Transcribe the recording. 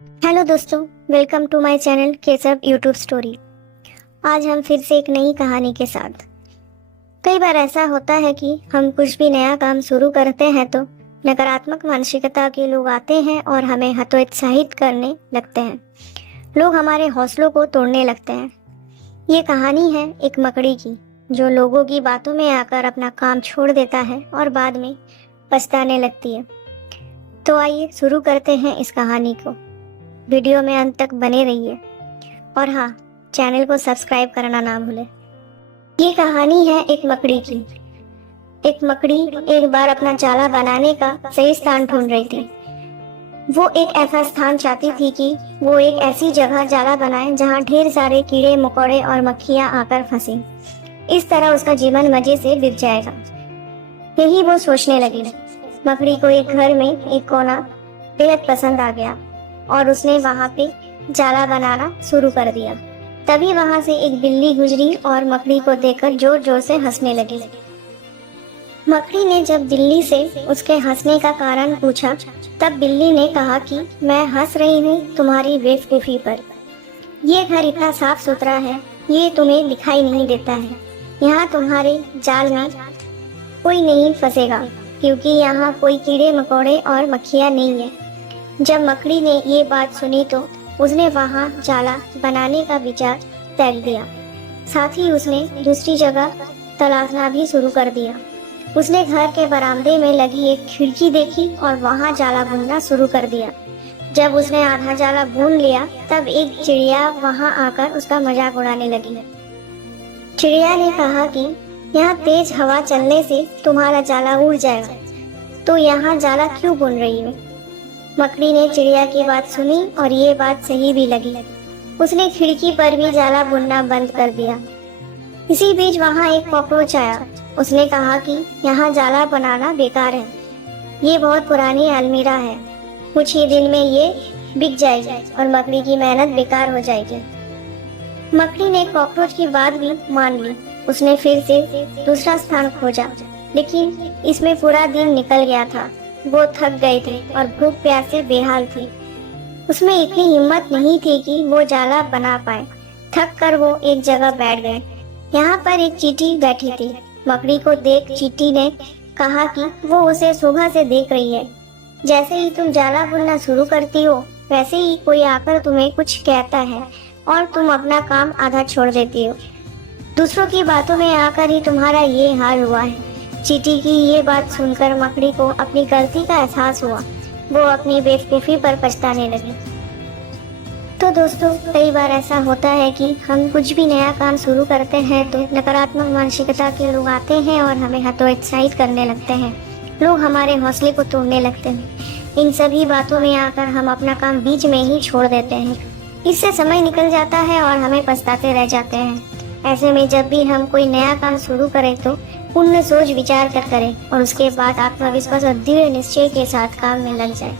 Hello दोस्तों, welcome to my channel केसब YouTube story. आज हम फिर से एक नई कहानी के साथ। कई बार ऐसा होता है कि हम कुछ भी नया काम शुरू करते हैं तो नकारात्मक मानसिकता के लोग आते हैं और हमें हतोत्साहित करने लगते हैं। लोग हमारे हौसलों को तोड़ने लगते हैं। ये कहानी है एक मकड़ी की जो लोगों की बातों में आकर अपना काम छोड़ देता है और बाद में पछताने लगती है। तो आइए शुरू करते हैं इस कहानी को। वीडियो में अंत तक बने रहिए और हाँ, चैनल को सब्सक्राइब करना ना भूलें। ये कहानी है एक मकड़ी की। एक मकड़ी एक बार अपना जाला बनाने का सही स्थान ढूंढ रही थी। वो एक ऐसा स्थान चाहती थी कि वो एक ऐसी जगह जाला बनाए जहाँ ढेर सारे कीड़े मकोड़े और मक्खियाँ आकर फंसे। इस तरह उसका जीवन मजे से बीत जाएगा। यही वो सोचने लगी। मकड़ी को एक घर में एक कोना बेहद पसंद आ गया और उसने वहाँ पे जाला बनाना शुरू कर दिया। तभी वहाँ से एक बिल्ली गुजरी और मकड़ी को देखकर जोर जोर से हंसने लगी। मकड़ी ने जब बिल्ली से उसके हंसने का कारण पूछा, तब बिल्ली ने कहा कि मैं हंस रही हूँ तुम्हारी बेवकूफ़ी पर। ये घर इतना साफ सुथरा है, ये तुम्हें दिखाई नहीं देता है। यहाँ तुम्हारे जाल में कोई नहीं फंसेगा क्योंकि यहाँ कोई कीड़े मकोड़े और मक्खियाँ नहीं है। जब मकड़ी ने ये बात सुनी तो उसने वहाँ जाला बनाने का विचार त्याग दिया। साथ ही उसने दूसरी जगह तलाशना भी शुरू कर दिया। उसने घर के बरामदे में लगी एक खिड़की देखी और वहाँ जाला बुनना शुरू कर दिया। जब उसने आधा जाला बुन लिया तब एक चिड़िया वहाँ आकर उसका मजाक उड़ाने लगी। चिड़िया ने कहा कि यहाँ तेज हवा चलने से तुम्हारा जाला उड़ जाएगा, तो यहाँ जाला क्यों बुन रही हो? मकड़ी ने चिड़िया की बात सुनी और ये बात सही भी लगी। उसने खिड़की पर भी जाला बुनना बंद कर दिया। इसी बीच वहाँ एक कॉकरोच आया। उसने कहा कि यहाँ जाला बनाना बेकार है, ये बहुत पुरानी अलमीरा है, कुछ ही दिन में ये बिक जाएगी और मकड़ी की मेहनत बेकार हो जाएगी। मकड़ी ने कॉकरोच की बात भी मान ली। उसने फिर से दूसरा स्थान खोजा, लेकिन इसमें पूरा दिन निकल गया था। वो थक गई थी और भूख प्यास से बेहाल थी। उसमें इतनी हिम्मत नहीं थी कि वो जाला बना पाए। थक कर वो एक जगह बैठ गए। यहाँ पर एक चींटी बैठी थी। मकड़ी को देख चींटी ने कहा कि वो उसे सुबह से देख रही है। जैसे ही तुम जाला बुनना शुरू करती हो वैसे ही कोई आकर तुम्हें कुछ कहता है और तुम अपना काम आधा छोड़ देती हो। दूसरों की बातों में आकर ही तुम्हारा ये हाल हुआ है। चींटी की ये बात सुनकर मकड़ी को अपनी गलती का एहसास हुआ। वो अपनी बेवकूफ़ी पर पछताने लगी। तो दोस्तों, कई बार ऐसा होता है कि हम कुछ भी नया काम शुरू करते हैं तो नकारात्मक मानसिकता के लोग आते हैं और हमें हतोत्साहित करने लगते हैं। लोग हमारे हौसले को तोड़ने लगते हैं। इन सभी बातों में आकर हम अपना काम बीच में ही छोड़ देते हैं। इससे समय निकल जाता है और हमें पछताते रह जाते हैं। ऐसे में जब भी हम कोई नया काम शुरू करें तो पूर्ण सोच विचार कर करें और उसके बाद आत्मविश्वास और दृढ़ निश्चय के साथ काम में लग जाए।